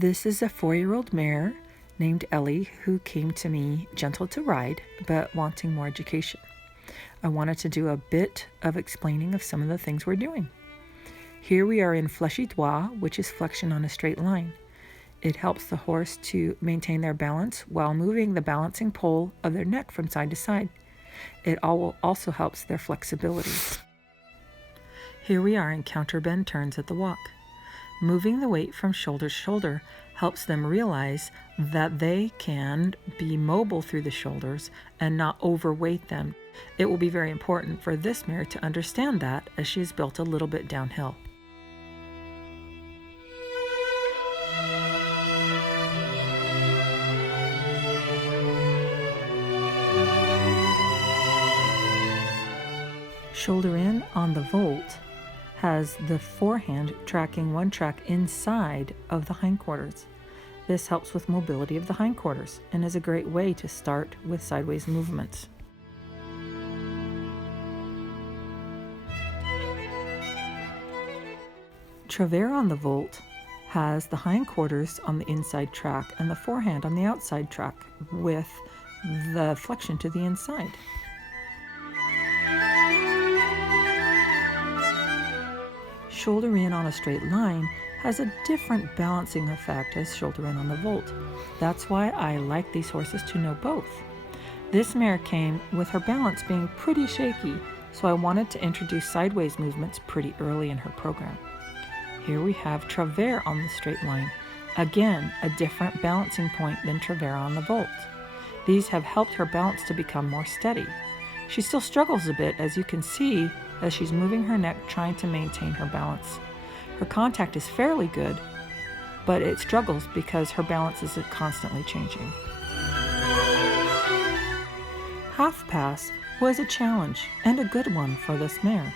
This is a 4-year-old mare named Ellie who came to me gentle to ride, but wanting more education. I wanted to do a bit of explaining of some of the things we're doing. Here we are in flèche droit, which is flexion on a straight line. It helps the horse to maintain their balance while moving the balancing pole of their neck from side to side. It also helps their flexibility. Here we are in counterbend turns at the walk. Moving the weight from shoulder to shoulder helps them realize that they can be mobile through the shoulders and not overweight them. It will be very important for this mare to understand that as she is built a little bit downhill. Shoulder in on the vault has the forehand tracking one track inside of the hindquarters. This helps with mobility of the hindquarters and is a great way to start with sideways movements. Travers on the vault has the hindquarters on the inside track and the forehand on the outside track with the flexion to the inside. Shoulder in on a straight line has a different balancing effect as shoulder in on the vault. That's why I like these horses to know both. This mare came with her balance being pretty shaky, so I wanted to introduce sideways movements pretty early in her program. Here we have Travers on the straight line. Again, a different balancing point than Travers on the vault. These have helped her balance to become more steady. She still struggles a bit, as you can see, as she's moving her neck trying to maintain her balance. Her contact is fairly good, but it struggles because her balance is constantly changing. Half pass was a challenge and a good one for this mare.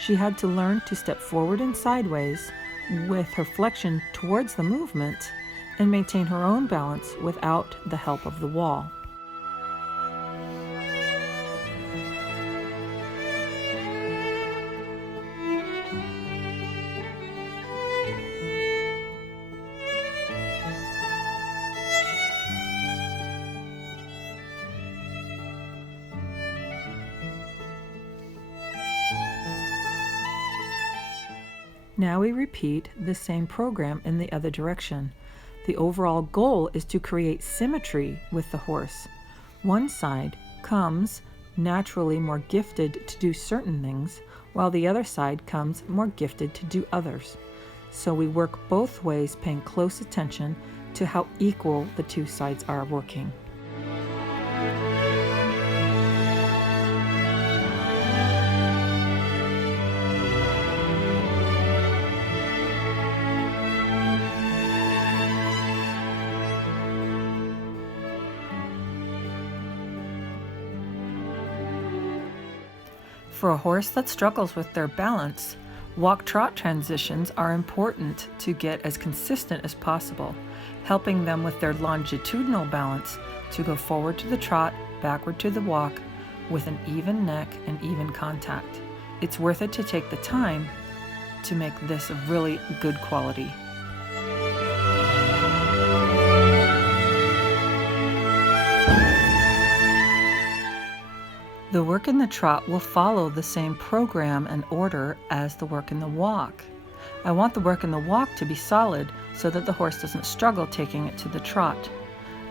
She had to learn to step forward and sideways with her flexion towards the movement and maintain her own balance without the help of the wall. Now we repeat the same program in the other direction. The overall goal is to create symmetry with the horse. One side comes naturally more gifted to do certain things, while the other side comes more gifted to do others. So we work both ways, paying close attention to how equal the two sides are working. For a horse that struggles with their balance, walk-trot transitions are important to get as consistent as possible, helping them with their longitudinal balance to go forward to the trot, backward to the walk, with an even neck and even contact. It's worth it to take the time to make this a really good quality. The work in the trot will follow the same program and order as the work in the walk. I want the work in the walk to be solid so that the horse doesn't struggle taking it to the trot.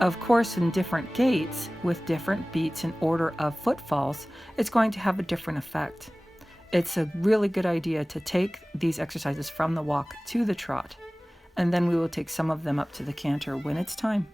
Of course, in different gaits, with different beats and order of footfalls, it's going to have a different effect. It's a really good idea to take these exercises from the walk to the trot, and then we will take some of them up to the canter when it's time.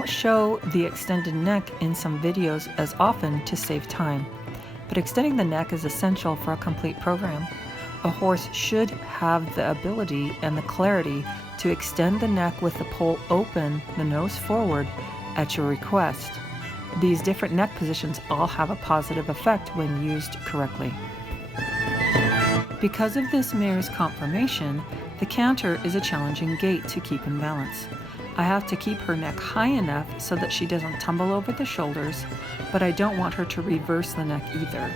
don't show the extended neck in some videos as often to save time, but extending the neck is essential for a complete program. A horse should have the ability and the clarity to extend the neck with the poll open, the nose forward, at your request. These different neck positions all have a positive effect when used correctly. Because of this mare's conformation, the canter is a challenging gait to keep in balance. I have to keep her neck high enough so that she doesn't tumble over the shoulders, but I don't want her to reverse the neck either.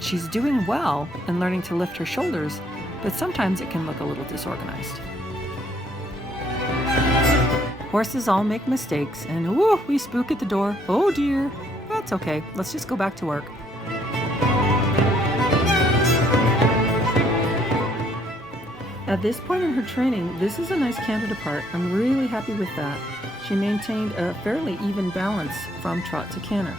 She's doing well and learning to lift her shoulders, but sometimes it can look a little disorganized. Horses all make mistakes, and whoo, we spook at the door. Oh dear. That's okay. Let's just go back to work. At this point in her training, this is a nice canter depart. I'm really happy with that. She maintained a fairly even balance from trot to canter.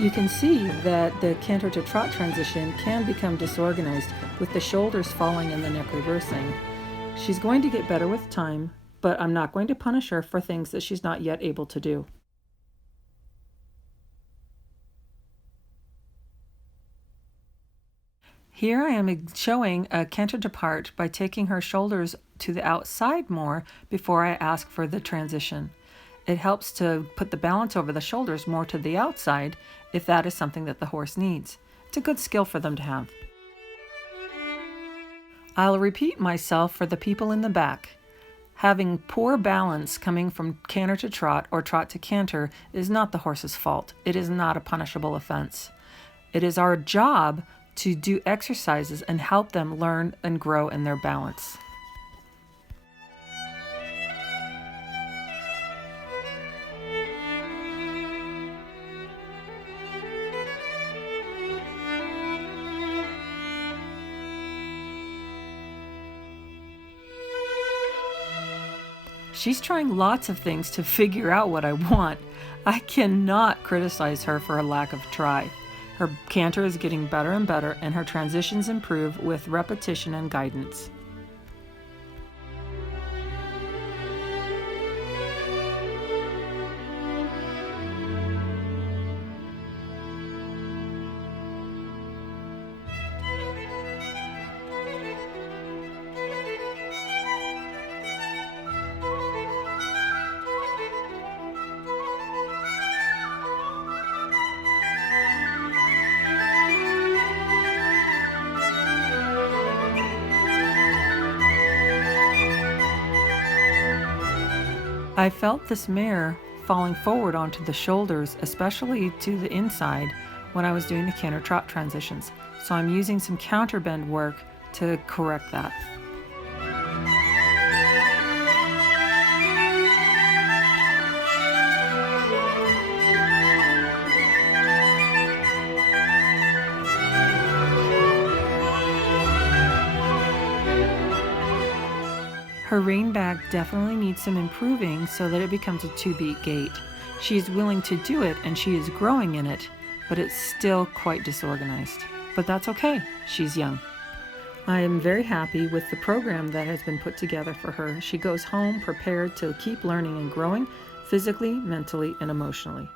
You can see that the canter to trot transition can become disorganized with the shoulders falling and the neck reversing. She's going to get better with time, but I'm not going to punish her for things that she's not yet able to do. Here I am showing a canter depart by taking her shoulders to the outside more before I ask for the transition. It helps to put the balance over the shoulders more to the outside if that is something that the horse needs. It's a good skill for them to have. I'll repeat myself for the people in the back. Having poor balance coming from canter to trot or trot to canter is not the horse's fault. It is not a punishable offense. It is our job to do exercises and help them learn and grow in their balance. She's trying lots of things to figure out what I want. I cannot criticize her for a lack of try. Her canter is getting better and better, and her transitions improve with repetition and guidance. I felt this mare falling forward onto the shoulders, especially to the inside, when I was doing the canter trot transitions. So I'm using some counterbend work to correct that. Her rein back definitely needs some improving so that it becomes a 2-beat gait. She is willing to do it and she is growing in it, but it's still quite disorganized. But that's okay, she's young. I am very happy with the program that has been put together for her. She goes home prepared to keep learning and growing physically, mentally, and emotionally.